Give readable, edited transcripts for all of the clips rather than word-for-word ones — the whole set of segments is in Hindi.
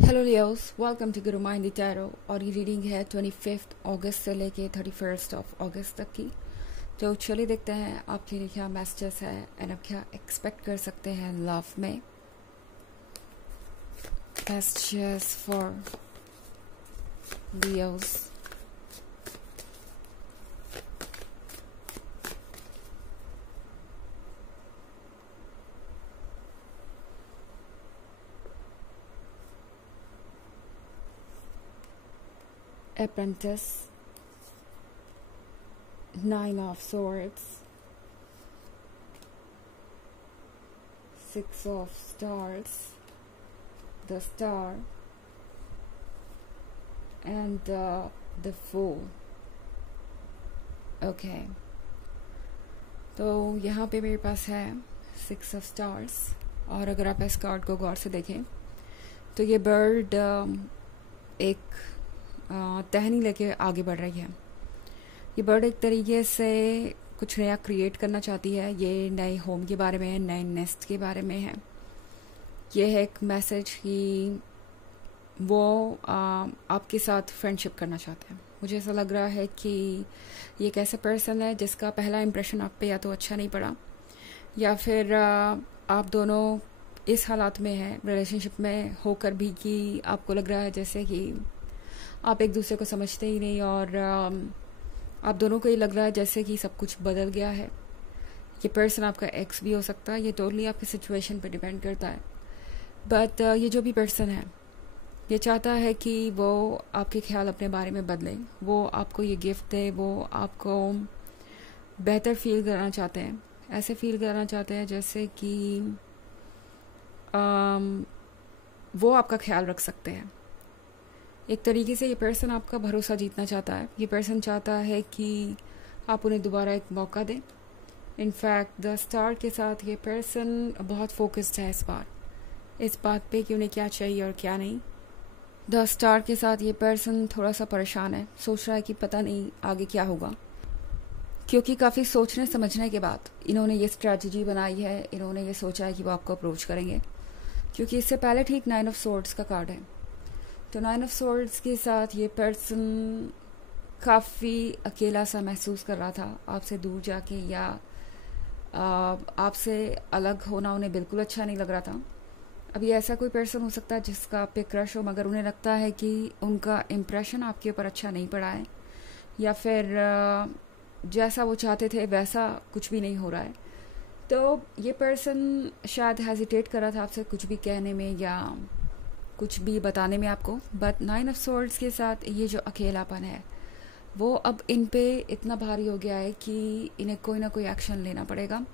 Hello Leos, welcome to Guru mind tarot. और ये रीडिंग है 25 अगस्त से लेके 31 अगस्त तक की। तो चलिए देखते हैं आपके लिए क्या मैसेजेस है एंड आप क्या एक्सपेक्ट कर सकते हैं लव में। Messages for Leos. Apprentice, Nine of Swords, Six of Stars, the Star, and the Fool. Okay. तो यहाँ पे मेरे पास है सिक्स ऑफ स्टार्स। और अगर आप इस कार्ड को गौर से देखें तो ये बर्ड एक टहनी लेके आगे बढ़ रही है। ये बर्ड एक तरीके से कुछ नया क्रिएट करना चाहती है। ये नए होम के बारे में है, नए नेस्ट के बारे में है। ये है एक मैसेज कि वो आपके साथ फ्रेंडशिप करना चाहते हैं। मुझे ऐसा लग रहा है कि ये एक ऐसा पर्सन है जिसका पहला इम्प्रेशन आप पे या तो अच्छा नहीं पड़ा, या फिर आप दोनों इस हालात में हैं रिलेशनशिप में होकर भी कि आपको लग रहा है जैसे कि आप एक दूसरे को समझते ही नहीं, और आप दोनों को ये लग रहा है जैसे कि सब कुछ बदल गया है। ये पर्सन आपका एक्स भी हो सकता है, ये टोटली आपकी सिचुएशन पे डिपेंड करता है। बट ये जो भी पर्सन है ये चाहता है कि वो आपके ख्याल अपने बारे में बदले, वो आपको ये गिफ्ट दे, वो आपको बेहतर फील करना चाहते हैं। ऐसे फील करना चाहते हैं जैसे कि वो आपका ख्याल रख सकते हैं। एक तरीके से ये पर्सन आपका भरोसा जीतना चाहता है। ये पर्सन चाहता है कि आप उन्हें दोबारा एक मौका दें। इनफैक्ट द स्टार के साथ ये पर्सन बहुत फोकस्ड है इस बात पे कि उन्हें क्या चाहिए और क्या नहीं। द स्टार के साथ ये पर्सन थोड़ा सा परेशान है, सोच रहा है कि पता नहीं आगे क्या होगा, क्योंकि काफ़ी सोचने समझने के बाद इन्होंने ये स्ट्रैटेजी बनाई है। इन्होंने ये सोचा है कि वो आपको अप्रोच करेंगे, क्योंकि इससे पहले ठीक 9 ऑफ सोर्ड्स का कार्ड है। तो 9 ऑफ सोर्ड्स के साथ ये पर्सन काफ़ी अकेला सा महसूस कर रहा था आपसे दूर जाके, या आपसे अलग होना उन्हें बिल्कुल अच्छा नहीं लग रहा था। अभी ऐसा कोई पर्सन हो सकता है जिसका आप पे क्रश हो, मगर उन्हें लगता है कि उनका इम्प्रेशन आपके ऊपर अच्छा नहीं पड़ा है, या फिर जैसा वो चाहते थे वैसा कुछ भी नहीं हो रहा है। तो ये पर्सन शायद हेजिटेट कर रहा था आपसे कुछ भी कहने में या कुछ भी बताने में आपको। बट 9 ऑफ सोर्ड्स के साथ ये जो अकेलापन है वो अब इन पे इतना भारी हो गया है कि इन्हें कोई ना कोई एक्शन लेना पड़ेगा।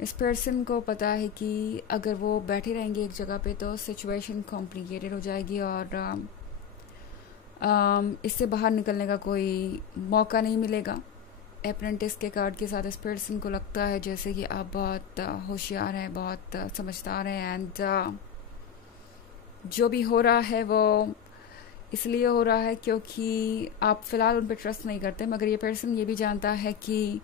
इस पर्सन को पता है कि अगर वो बैठे रहेंगे एक जगह पे तो सिचुएशन कॉम्प्लिकेटेड हो जाएगी और इससे बाहर निकलने का कोई मौका नहीं मिलेगा। अप्रेंटिस के कार्ड के साथ इस पर्सन को लगता है जैसे कि आप बहुत होशियार हैं, बहुत समझदार हैं, एंड जो भी हो रहा है वो इसलिए हो रहा है क्योंकि आप फ़िलहाल उन पर ट्रस्ट नहीं करते, मगर ये पर्सन ये भी जानता है कि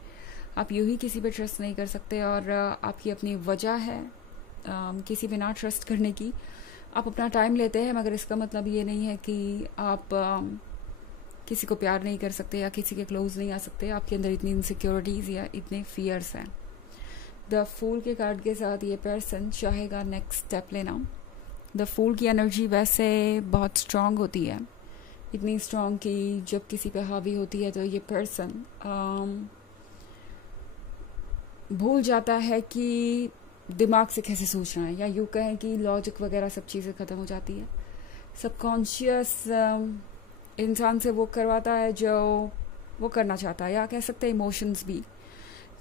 आप यूं ही किसी पे ट्रस्ट नहीं कर सकते, और आपकी अपनी वजह है किसी पे ना ट्रस्ट करने की। आप अपना टाइम लेते हैं, मगर इसका मतलब ये नहीं है कि आप किसी को प्यार नहीं कर सकते या किसी के क्लोज नहीं आ सकते। आपके अंदर इतनी इनसिक्योरिटीज़ या इतने फियर्स हैं। द फूल के कार्ड के साथ ये पर्सन चाहेगा नेक्स्ट स्टेप लेना। द फूल की एनर्जी वैसे बहुत स्ट्रांग होती है, इतनी स्ट्रांग कि जब किसी पे हावी होती है तो ये पर्सन भूल जाता है कि दिमाग से कैसे सोचना है, या यूँ कहें कि लॉजिक वगैरह सब चीज़ें ख़त्म हो जाती है। सबकॉन्शियस इंसान से वो करवाता है जो वो करना चाहता है, या कह सकते हैं इमोशंस भी।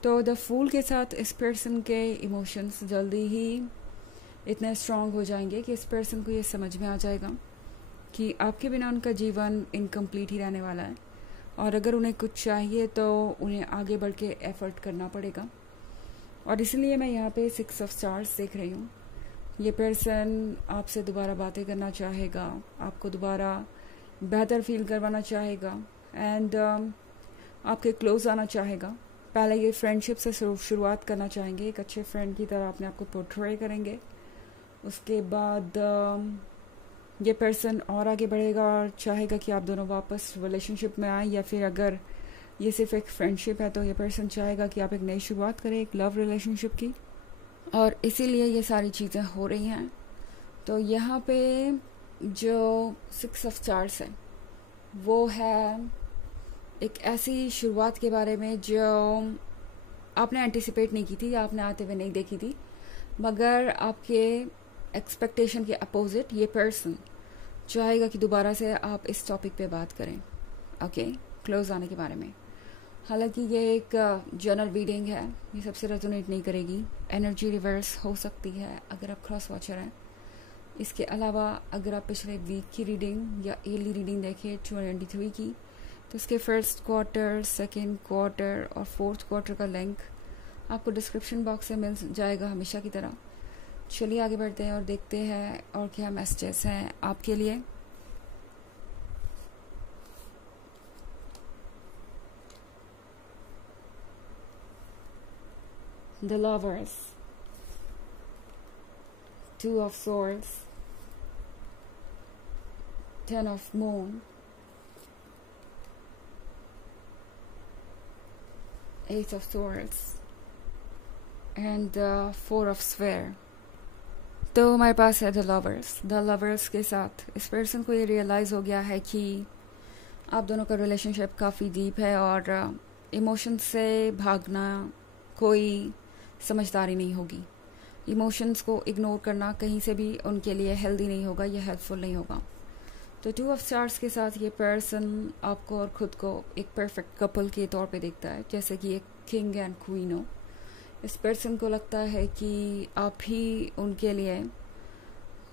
तो द फूल के साथ इस पर्सन के इमोशंस जल्दी ही इतने स्ट्रांग हो जाएंगे कि इस पर्सन को ये समझ में आ जाएगा कि आपके बिना उनका जीवन इनकम्प्लीट ही रहने वाला है, और अगर उन्हें कुछ चाहिए तो उन्हें आगे बढ़ के एफर्ट करना पड़ेगा। और इसलिए मैं यहाँ पे 6 ऑफ स्टार्स देख रही हूँ। ये पर्सन आपसे दोबारा बातें करना चाहेगा, आपको दोबारा बेहतर फील करवाना चाहेगा, एंड आपके क्लोज आना चाहेगा। पहले ये फ्रेंडशिप से शुरुआत करना चाहेंगे, एक अच्छे फ्रेंड की तरह अपने आप को पोर्ट्रे करेंगे। उसके बाद ये पर्सन और आगे बढ़ेगा और चाहेगा कि आप दोनों वापस रिलेशनशिप में आए, या फिर अगर ये सिर्फ एक फ्रेंडशिप है तो ये पर्सन चाहेगा कि आप एक नई शुरुआत करें एक लव रिलेशनशिप की, और इसीलिए ये सारी चीज़ें हो रही हैं। तो यहाँ पे जो 6 ऑफ स्टार्स है वो है एक ऐसी शुरुआत के बारे में जो आपने एंटिसिपेट नहीं की थी या आपने आते हुए नहीं देखी थी, मगर आपके एक्सपेक्टेशन के अपोजिट ये पर्सन चाहेगा कि दोबारा से आप इस टॉपिक पे बात करें, ओके, क्लोज आने के बारे में। हालांकि ये एक जनरल रीडिंग है, ये सबसे रेजोनेट नहीं करेगी, एनर्जी रिवर्स हो सकती है अगर आप क्रॉस वॉचर हैं। इसके अलावा अगर आप पिछले वीक की रीडिंग या ईयरली रीडिंग देखें 2023 की, तो इसके फर्स्ट क्वार्टर, सेकेंड क्वार्टर और फोर्थ क्वार्टर का लिंक आपको डिस्क्रिप्शन बॉक्स से मिल जाएगा हमेशा की तरह। चलिए आगे बढ़ते हैं और देखते हैं और क्या मैसेजेस हैं आपके लिए। The Lovers, 2 of Swords, 10 of Moon, 8 of Swords and 4 of Sphere। तो हमारे पास है द लवर्स के साथ इस पर्सन को ये रियलाइज़ हो गया है कि आप दोनों का रिलेशनशिप काफ़ी डीप है और इमोशंस से भागना कोई समझदारी नहीं होगी। इमोशंस को इग्नोर करना कहीं से भी उनके लिए हेल्दी नहीं होगा या हेल्पफुल नहीं होगा। तो 2 ऑफ स्टार्स के साथ ये पर्सन आपको और खुद को एक परफेक्ट कपल के तौर पे देखता है, जैसे कि एक किंग एंड क्वीन हो। इस पर्सन को लगता है कि आप ही उनके लिए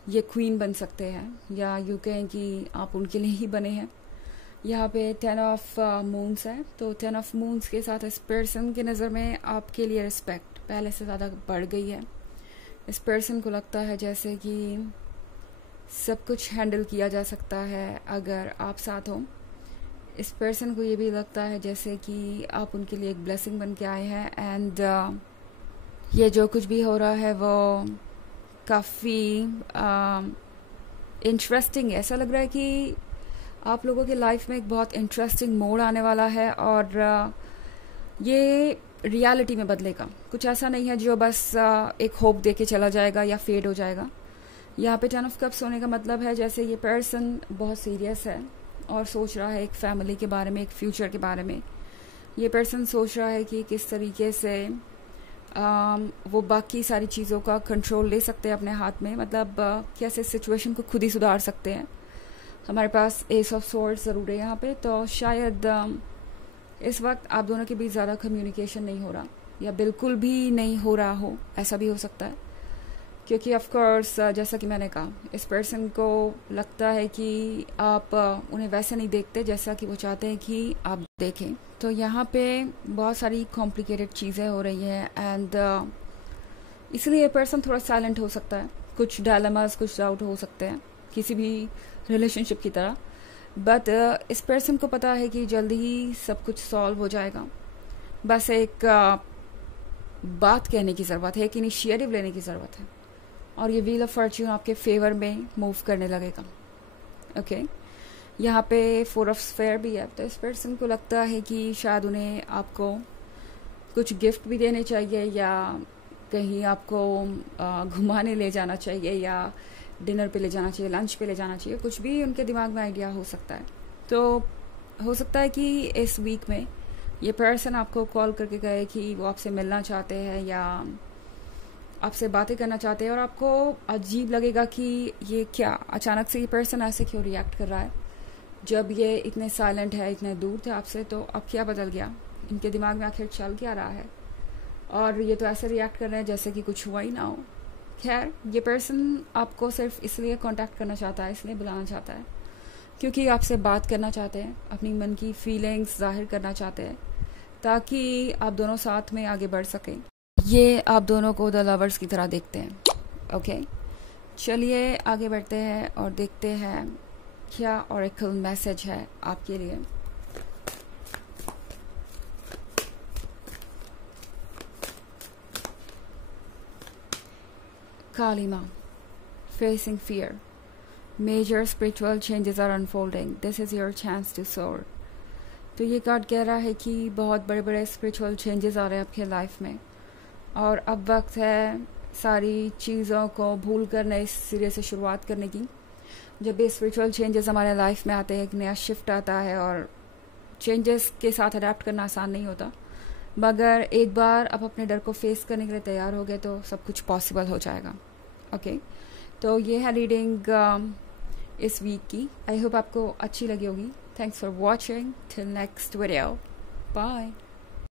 ये क्वीन बन सकते हैं, या यूँ कहें कि आप उनके लिए ही बने हैं। यहाँ पे 10 ऑफ मून्स है, तो 10 ऑफ मून्स के साथ इस पर्सन की नज़र में आपके लिए रिस्पेक्ट पहले से ज़्यादा बढ़ गई है। इस पर्सन को लगता है जैसे कि सब कुछ हैंडल किया जा सकता है अगर आप साथ हो। इस पर्सन को ये भी लगता है जैसे कि आप उनके लिए एक ब्लेसिंग बन के आए हैं, एंड ये जो कुछ भी हो रहा है वो काफ़ी इंटरेस्टिंग है। ऐसा लग रहा है कि आप लोगों की लाइफ में एक बहुत इंटरेस्टिंग मोड़ आने वाला है और ये रियलिटी में बदलेगा। कुछ ऐसा नहीं है जो बस एक होप दे के चला जाएगा या फेड हो जाएगा। यहाँ पे 10 ऑफ कप्स होने का मतलब है जैसे ये पर्सन बहुत सीरियस है और सोच रहा है एक फैमिली के बारे में, एक फ्यूचर के बारे में। ये पर्सन सोच रहा है कि किस तरीके से वो बाकी सारी चीज़ों का कंट्रोल ले सकते हैं अपने हाथ में, मतलब कैसे सिचुएशन को खुद ही सुधार सकते हैं। हमारे पास एस ऑफ स्वॉर्ड्स ज़रूर है यहाँ पे, तो शायद इस वक्त आप दोनों के बीच ज़्यादा कम्युनिकेशन नहीं हो रहा या बिल्कुल भी नहीं हो रहा हो, ऐसा भी हो सकता है। क्योंकि ऑफ कोर्स जैसा कि मैंने कहा, इस पर्सन को लगता है कि आप उन्हें वैसे नहीं देखते जैसा कि वो चाहते हैं कि आप देखें। तो यहाँ पे बहुत सारी कॉम्प्लिकेटेड चीज़ें हो रही हैं एंड इसलिए ये पर्सन थोड़ा साइलेंट हो सकता है। कुछ डायलेमास, कुछ डाउट हो सकते हैं किसी भी रिलेशनशिप की तरह, बट इस पर्सन को पता है कि जल्दी ही सब कुछ सॉल्व हो जाएगा। बस एक बात कहने की ज़रूरत है, एक इनिशिएटिव लेने की ज़रूरत है और ये व्हील ऑफ फॉर्च्यून आपके फेवर में मूव करने लगेगा। ओके, यहाँ पे 4 ऑफ स्फेयर भी है, तो इस पर्सन को लगता है कि शायद उन्हें आपको कुछ गिफ्ट भी देने चाहिए या कहीं आपको घुमाने ले जाना चाहिए या डिनर पे ले जाना चाहिए, लंच पे ले जाना चाहिए, कुछ भी उनके दिमाग में आइडिया हो सकता है। तो हो सकता है कि इस वीक में ये पर्सन आपको कॉल करके कहे कि वो आपसे मिलना चाहते हैं या आपसे बातें करना चाहते हैं और आपको अजीब लगेगा कि ये क्या, अचानक से ये पर्सन ऐसे क्यों रिएक्ट कर रहा है। जब ये इतने साइलेंट है, इतने दूर थे आपसे, तो अब क्या बदल गया, इनके दिमाग में आखिर चल क्या रहा है, और ये तो ऐसे रिएक्ट कर रहे हैं जैसे कि कुछ हुआ ही ना हो। खैर, ये पर्सन आपको सिर्फ इसलिए कांटेक्ट करना चाहता है, इसलिए बुलाना चाहता है क्योंकि आपसे बात करना चाहते हैं, अपनी मन की फीलिंग्स जाहिर करना चाहते हैं ताकि आप दोनों साथ में आगे बढ़ सकें। ये आप दोनों को द लवर्स की तरह देखते हैं। ओके, चलिए आगे बढ़ते हैं और देखते हैं क्या ऑरेकल मैसेज है आपके लिए। काली माँ, facing fear, major spiritual changes are unfolding, this is your chance to soar. तो ये कार्ड कह रहा है कि बहुत बड़े बड़े स्पिरिचुअल चेंजेस आ रहे हैं आपके लाइफ में, और अब वक्त है सारी चीज़ों को भूल कर नए सिरे से शुरुआत करने की। जब भी स्पिरिचुअल चेंजेस हमारे लाइफ में आते हैं, एक नया शिफ्ट आता है, और चेंजेस के साथ अडेप्ट करना आसान नहीं होता, मगर एक बार आप अपने डर को फेस करने के लिए तैयार हो गए तो सब कुछ पॉसिबल हो जाएगा। ओके, तो ये है रीडिंग इस वीक की। आई होप आपको अच्छी लगी होगी। Thanks for watching, till next video, bye.